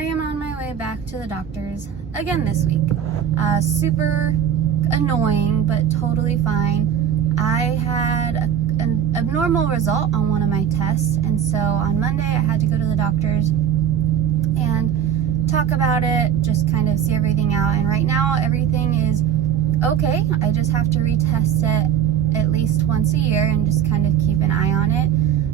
I am on my way back to the doctor's again this week. Super annoying, but totally fine. I had an abnormal result on one of my tests, and so on Monday I had to go to the doctor's and talk about it, just kind of see everything out. And right now everything is okay. I just have to retest it at least once a year and just kind of keep an eye on it.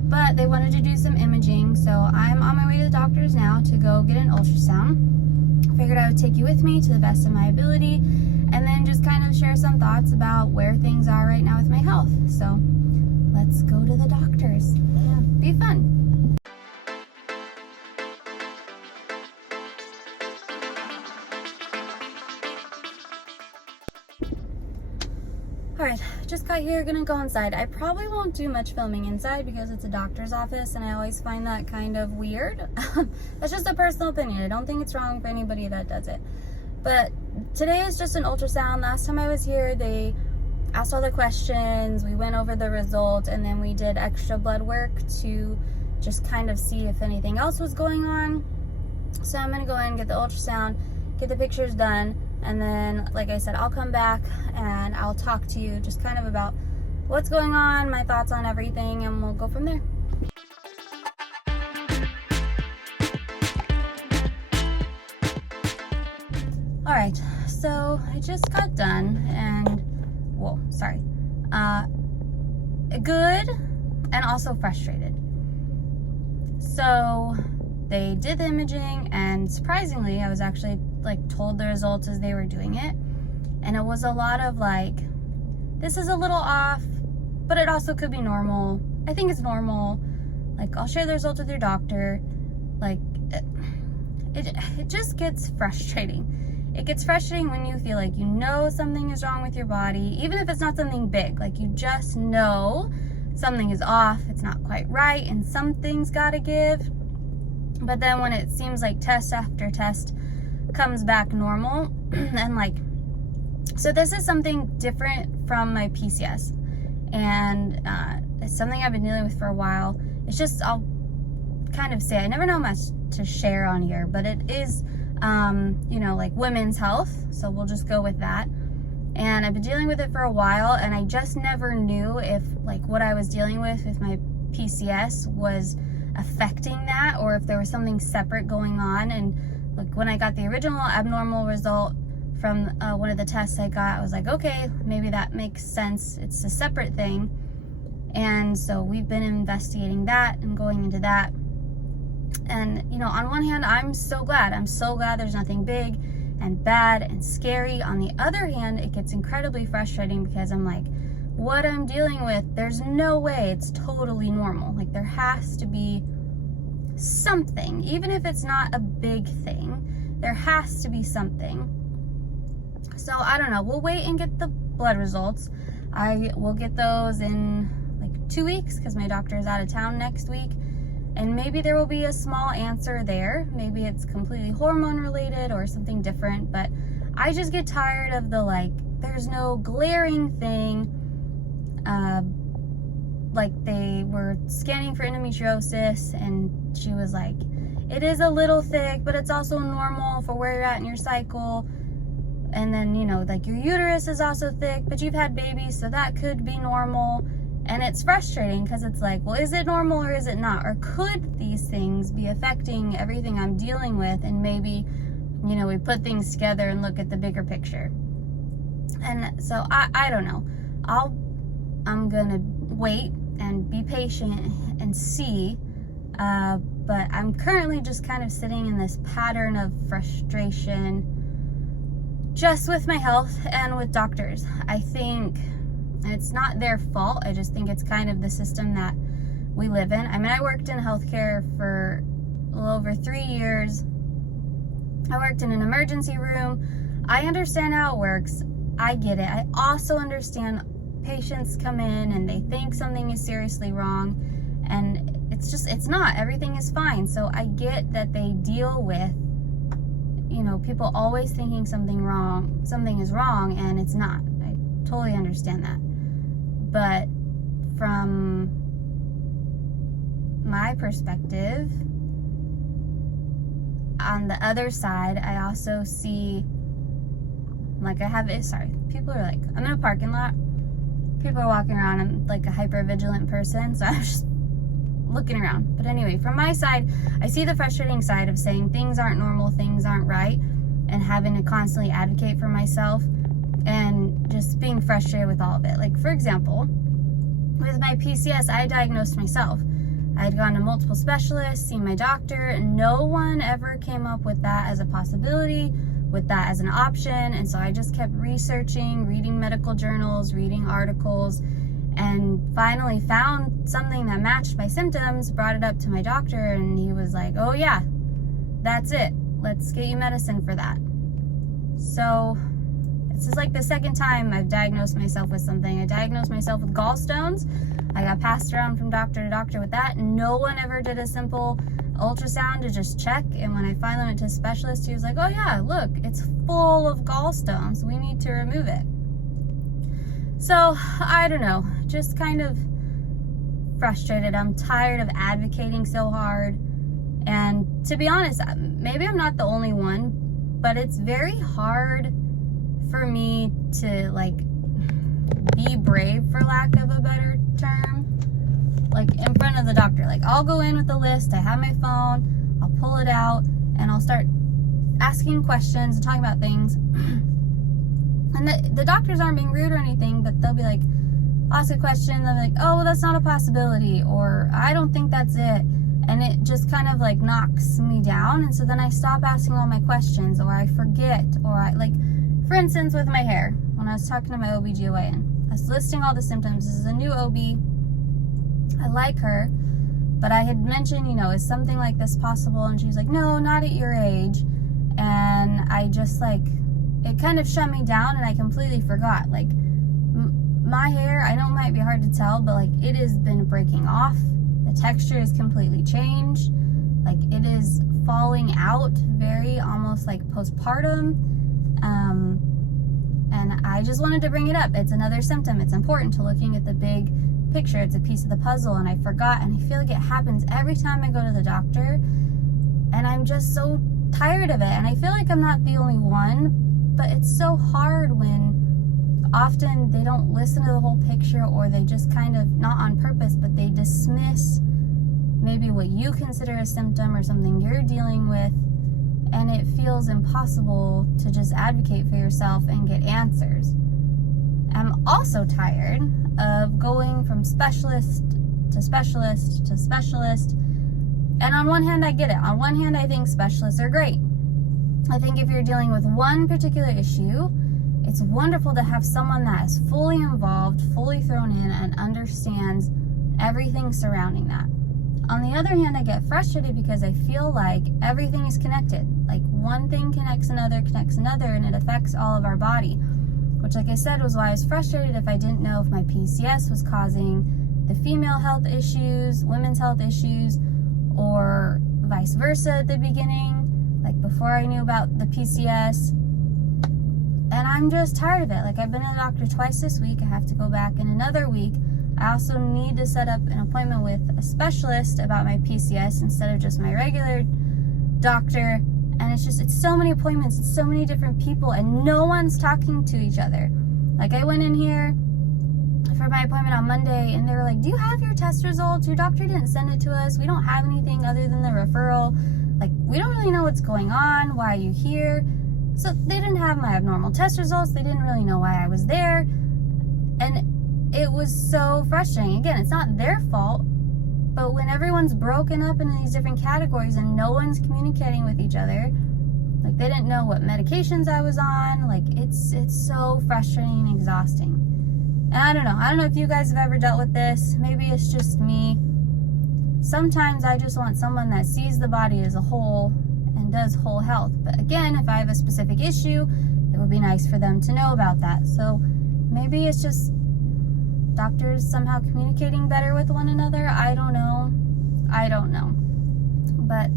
But they wanted to do some imaging, so I'm on my way to the doctor's now to go get an ultrasound. Figured I would take you with me to the best of my ability, and then just kind of share some thoughts about where things are right now with my health. So let's go to the doctor's. Yeah, be fun. Alright, just got here, gonna go inside. I probably won't do much filming inside because it's a doctor's office and I always find that kind of weird. That's just a personal opinion. I don't think it's wrong for anybody that does it. But today is just an ultrasound. Last time I was here, they asked all the questions, we went over the result, and then we did extra blood work to just kind of see if anything else was going on. So I'm gonna go in, get the ultrasound, get the pictures done, and then, like I said, I'll come back and I'll talk to you just kind of about what's going on, my thoughts on everything, and we'll go from there. All right, so I just got done and, whoa, sorry. Good and also frustrated. So they did the imaging, and surprisingly, I was actually told the results as they were doing it, and it was a lot of this is a little off, but it also could be normal. I think it's normal. I'll share the results with your doctor. It just gets frustrating. It gets frustrating when you feel like you know something is wrong with your body, even if it's not something big. You just know something is off, it's not quite right, and something's gotta give. But then when it seems like test after test comes back normal, and so this is something different from my PCS, and it's something I've been dealing with for a while. It's just, I'll kind of say, I never know much to share on here, but it is, women's health, so we'll just go with that. And I've been dealing with it for a while, and I just never knew if what I was dealing with my PCS was affecting that, or if there was something separate going on. And when I got the original abnormal result from one of the tests I got, I was like, okay, maybe that makes sense. It's a separate thing. And so we've been investigating that and going into that. And, on one hand, I'm so glad there's nothing big and bad and scary. On the other hand, it gets incredibly frustrating because I'm like, what I'm dealing with, there's no way it's totally normal. There has to be something, even if it's not a big thing, there has to be something. So I don't know, we'll wait and get the blood results. I will get those in 2 weeks because my doctor is out of town next week, and maybe there will be a small answer there. Maybe it's completely hormone related or something different, but I just get tired of there's no glaring thing. They were scanning for endometriosis, and she was like, it is a little thick, but it's also normal for where you're at in your cycle. And then, your uterus is also thick, but you've had babies, so that could be normal. And it's frustrating because it's well, is it normal or is it not? Or could these things be affecting everything I'm dealing with? And maybe, we put things together and look at the bigger picture. And so I don't know. I'm gonna wait and be patient and see, but I'm currently just kind of sitting in this pattern of frustration just with my health and with doctors. I think it's not their fault. I just think it's kind of the system that we live in. I mean, I worked in healthcare for a little over 3 years. I worked in an emergency room. I understand how it works. I get it. I also understand patients come in and they think something is seriously wrong, and it's not. Everything is fine. So I get that they deal with, people always thinking something is wrong, and it's not. I totally understand that. But from my perspective, on the other side, I also see, like, people are like, I'm in a parking lot, people are walking around, I'm like a hyper vigilant person, so I'm just looking around. But anyway, from my side, I see the frustrating side of saying things aren't normal, things aren't right, and having to constantly advocate for myself and just being frustrated with all of it. Like, for example, with my PCS, I diagnosed myself. I had gone to multiple specialists, seen my doctor, and no one ever came up with that as a possibility, with that as an option. And so I just kept researching, reading medical journals, reading articles, and finally found something that matched my symptoms, brought it up to my doctor, and he was like, oh yeah, that's it. Let's get you medicine for that. So this is like the second time I've diagnosed myself with something. I diagnosed myself with gallstones. I got passed around from doctor to doctor with that. No one ever did a simple ultrasound to just check. And when I finally went to a specialist, he was like, oh yeah, look, it's full of gallstones. We need to remove it. So I don't know, just kind of frustrated. I'm tired of advocating so hard. And to be honest, maybe I'm not the only one, but it's very hard for me to like be brave, for lack of a better term, like in front of the doctor. Like, I'll go in with a list, I have my phone, I'll pull it out, and I'll start asking questions and talking about things. And the doctors aren't being rude or anything, but they'll be like, ask a question, they'll be like, oh, well, that's not a possibility, or I don't think that's it. And it just kind of like knocks me down. And so then I stop asking all my questions, or I forget, or I like, for instance, with my hair, when I was talking to my OBGYN, I was listing all the symptoms. This is a new OB. I like her, but I had mentioned, is something like this possible? And she was like, no, not at your age. And I just like, it kind of shut me down, and I completely forgot. Like, my hair, I know it might be hard to tell, but like, it has been breaking off. The texture is completely changed. Like, it is falling out, very almost like postpartum. And I just wanted to bring it up. It's another symptom. It's important to looking at the big picture. It's a piece of the puzzle, and I forgot, and I feel like it happens every time I go to the doctor, and I'm just so tired of it. And I feel like I'm not the only one, but it's so hard when often they don't listen to the whole picture, or they just kind of, not on purpose, but they dismiss maybe what you consider a symptom or something you're dealing with, and it feels impossible to just advocate for yourself and get answers. I'm also tired of going from specialist to specialist to specialist. And on one hand, I get it. On one hand, I think specialists are great. I think if you're dealing with one particular issue, it's wonderful to have someone that is fully involved, fully thrown in, and understands everything surrounding that. On the other hand, I get frustrated because I feel like everything is connected. Like, one thing connects another, and it affects all of our body. Which, like I said, was why I was frustrated if I didn't know if my PCS was causing the female health issues, women's health issues, or vice versa at the beginning, like before I knew about the PCS. And I'm just tired of it. Like, I've been to the doctor twice this week. I have to go back in another week. I also need to set up an appointment with a specialist about my PCS instead of just my regular doctor. And it's so many appointments, it's so many different people, and no one's talking to each other. Like, I went in here for my appointment on Monday, and they were like, do you have your test results? Your doctor didn't send it to us. We don't have anything other than the referral. Like, we don't really know what's going on. Why are you here? So they didn't have my abnormal test results. They didn't really know why I was there. And it was so frustrating. Again, it's not their fault, but when everyone's broken up into these different categories and no one's communicating with each other, like, they didn't know what medications I was on. Like, it's so frustrating and exhausting. And I don't know if you guys have ever dealt with this. Maybe it's just me. Sometimes I just want someone that sees the body as a whole and does whole health. But again, if I have a specific issue, it would be nice for them to know about that. So maybe it's just doctors somehow communicating better with one another. I don't know. But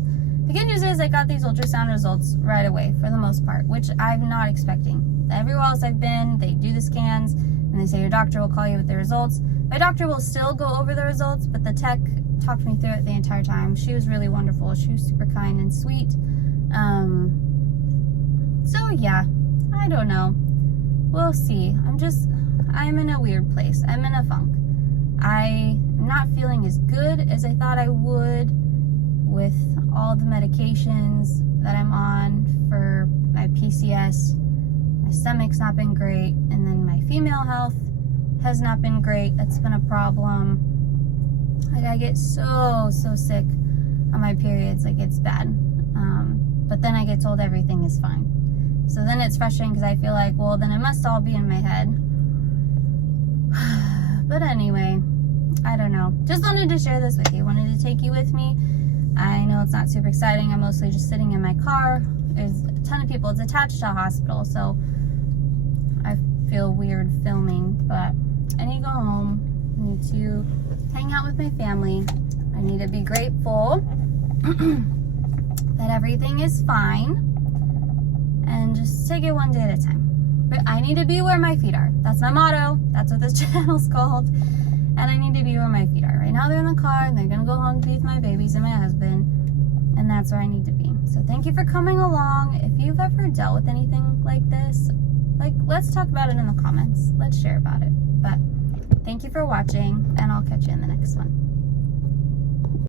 the good news is I got these ultrasound results right away for the most part, which I'm not expecting. Everywhere else I've been, they do the scans and they say your doctor will call you with the results. My doctor will still go over the results, but the tech talked me through it the entire time. She was really wonderful. She was super kind and sweet. So yeah, I don't know. We'll see. I'm in a weird place. I'm in a funk. I'm not feeling as good as I thought I would with all the medications that I'm on for my PCS. My stomach's not been great, and then my female health has not been great. That's been a problem. Like, I get so sick on my periods. Like, it's bad. But then I get told everything is fine. So then it's frustrating because I feel like, well, then it must all be in my head. But anyway, I don't know. Just wanted to share this with you. Wanted to take you with me. I know it's not super exciting. I'm mostly just sitting in my car. There's a ton of people. It's attached to a hospital, so I feel weird filming. But I need to go home. I need to hang out with my family. I need to be grateful that everything is fine. And just take it one day at a time. But I need to be where my feet are. That's my motto. That's what this channel's called. And I need to be where my feet are. Right now they're in the car and they're gonna go home to be with my babies and my husband. And that's where I need to be. So thank you for coming along. If you've ever dealt with anything like this, like, let's talk about it in the comments. Let's share about it. But thank you for watching, and I'll catch you in the next one.